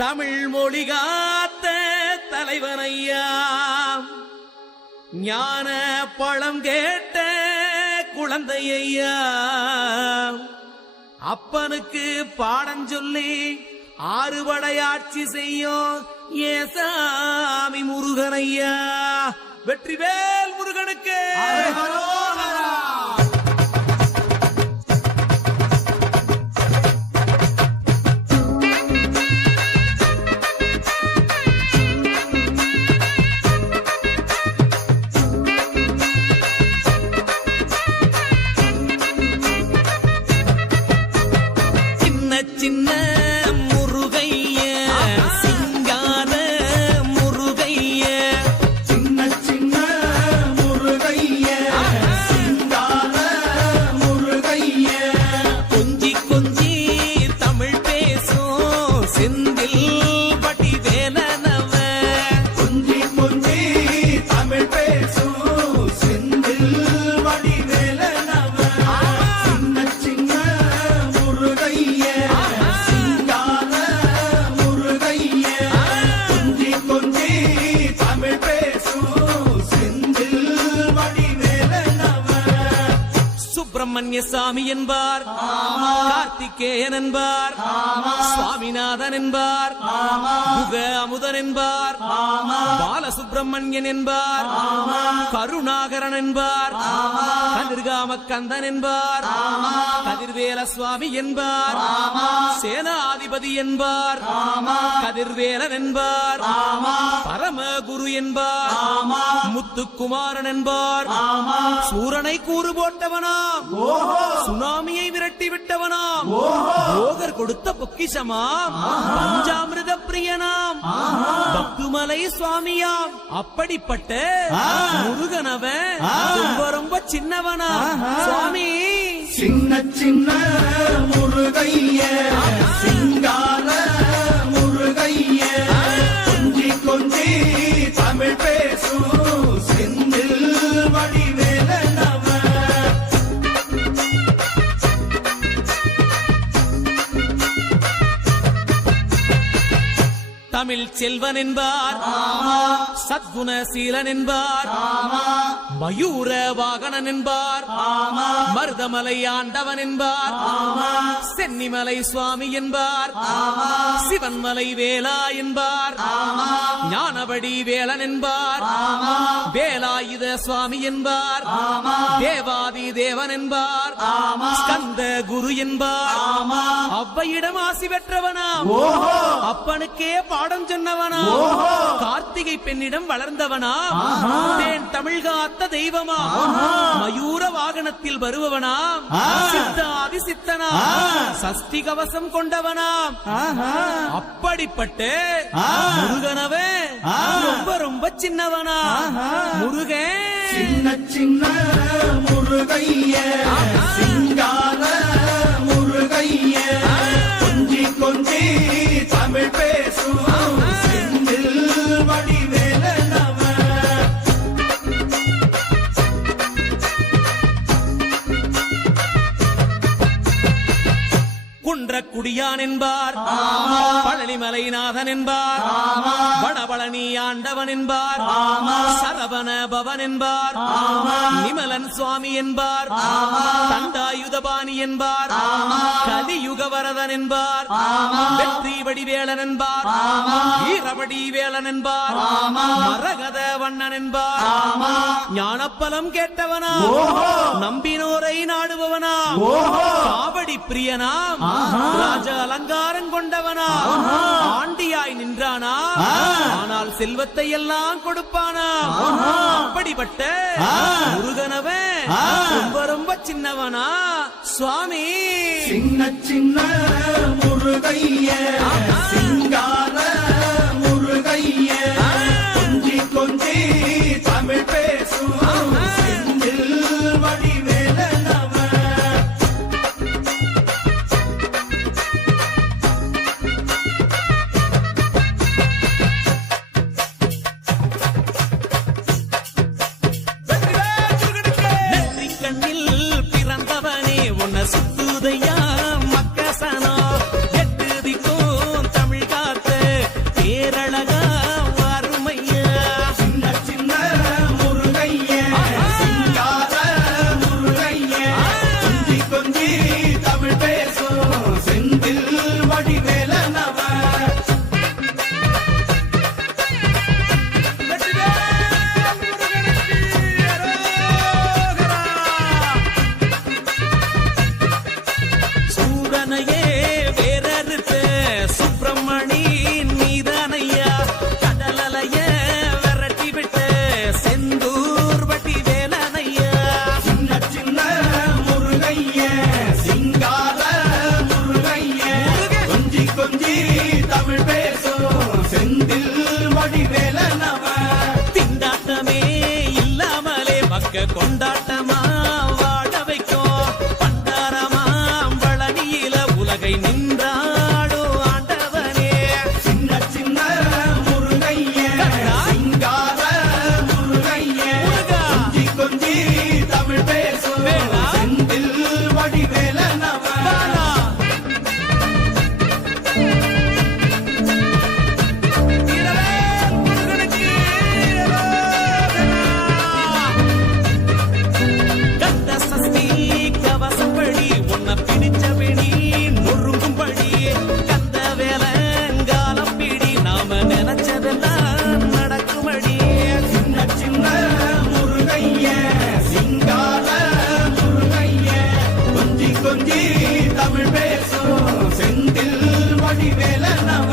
தமிழ் மொழி காத்த தலைவனையா, ஞான பழம் கேட்ட குழந்தையா, அப்பனுக்கு பாடம் சொல்லி ஆறுபடையாட்சி செய்யும் ஏசாமி முருகனையா. வெற்றிவேல் முருகனுக்கு சின்ன முருகைய சிங்கார முருகைய, சின்ன சின்ன முருகைய சிங்கார முருகைய, கொஞ்சி கொஞ்சி தமிழ் பேசும் செந்தில் பட்டி வேலனவ, கொஞ்சி கொஞ்சி தமிழ் பேசும் செந்தில் வடிவேலனவ, சின்ன சின்ன முருகைய சிங்கார முருகைய, கொஞ்சி கொஞ்சி தமிழ் பேசும் செந்தில் வடிவேலனவ. சுப்பிரமணிய சாமி என்பார், கார்த்திகேயன் என்பார், சுவாமிநாதன் என்பார், முக அமுதன் என்பார், பாலசுப்பிரமணியன் என்பார், கருணாகரன் என்பார், கதிர்காம கந்தன் என்பார், கதிர்வேல சுவாமி என்பார், சேனாதிபதி என்பார், கதிர்வேலன் என்பார், பரமகுரு என்பார், முத்துக்குமாரன் என்பார், சூரனை கூறு போட்டவனாம், சுனாமியை விரட்டி விட்டவனாம், போகர் கொடுத்த பொக்கிஷமாம், பஞ்சாமிர்த பிரியனாம், பக்துமலை சுவாமியாம். அப்படிப்பட்ட முருகனவன் ரொம்ப ரொம்ப சின்னவனா சுவாமி. சின்ன சின்ன முருகைய சிங்கார முருகைய, கொஞ்சி கொஞ்சி தமிழ் பேசும் செந்தில் வடிவேலனவ. தமிழ் செல்வன் என்பார், சத்குணசீலன் என்பார், மயூர வாகனன் என்பார், மருதமலை ஆண்டவன் என்பார், சென்னிமலை சுவாமி என்பார், சிவன்மலை வேலா என்பார், ஞானபடி வேலன் என்பார், வேலாயுத சுவாமி என்பார், தேவாதி தேவன் என்பார், ஸ்கந்த குரு என்பார், அவ்வையிடம் ஆசி பெற்றவனாம், அப்பனுக்கே பாடம் சொன்னவனா, கார்த்திகை பெண்ணிடம் வளர்ந்தவனா, தேன் தமிழ் காத்த தெய்வமா, மயூர வாகனத்தில் வருபவனாம், சித்தாதி சித்தனா, சஷ்டி கவசம் கொண்டவனாம். அப்படிப்பட்ட முருகனவே ரொம்ப ரொம்ப சின்னவனா முருகன். சின்ன சின்ன முருகைய சிங்கார முருகைய, கொஞ்சி கொஞ்சி தமிழ் பேசும் செந்தில் வடிவேலனவ. குன்றக்குடியான் என்பார், பழனிமலைநாதன் என்பார், வடபழனி ஆண்டவன் என்பார், சரவண பவன் என்பார், நிமலன் சுவாமி என்பார், தண்டாயுதபாணி என்பார், கலியுகவரதன் என்பார், வெற்றி வடிவேலன் என்பார், வீரபடி வேலன் என்பார், மரகத வண்ணன் என்பார், ஞானப்பலம் கேட்டவனா, நம்பினோரை நாடுபவனா, காவடி பிரியனாம், ராஜ அலங்காரம் கொண்டவனா, ஆண்டியாய் நின்றானா, ஆனால் செல்வத்தை எல்லாம் கொடுப்பானா. அப்படிப்பட்ட முருகனவன் ரொம்ப ரொம்ப சின்னவனா சுவாமி. சின்ன சின்ன முருகைய சிங்கார முருகைய, கொஞ்சி கொஞ்சி தமிழ் பேசும் செந்தில் வடிவேலனவ. பிறந்தவனே உன்னை சுத்துதையா மக்கசனோ, எட்டு திக்கும் கொஞ்சி கொஞ்சி தமிழ் பேசும் செந்தில் வடிவேலனவ திண்டாட்டமே இல்லாமலே பக்க கொண்டாட்டமா வாழ வைக்கும் பண்டாரமா பழனியில உலகை நின்றாடோ ஆண்டவனே சின்ன சின்ன முருகைய சிங்கார முருகைய முருகா. கொஞ்சி கொஞ்சி தமிழ் பேசும் வேளா. செந்தில் வடிவேலனவ பாலா. வீரவேல் முருகனுக்கு கந்த சஷ்டி கவசப்படி உன்னை பிடிச்சபடி நொறுங்கும்படி கந்த வேலங்காலம் பிடி நாம நினைச்சதெல்லாம் நடக்குமடி சின்ன சின்ன முருகைய சிங்கார முருகைய கொஞ்சி கொஞ்சி தமிழ் பேசும் செந்தில் வடிவேலனவ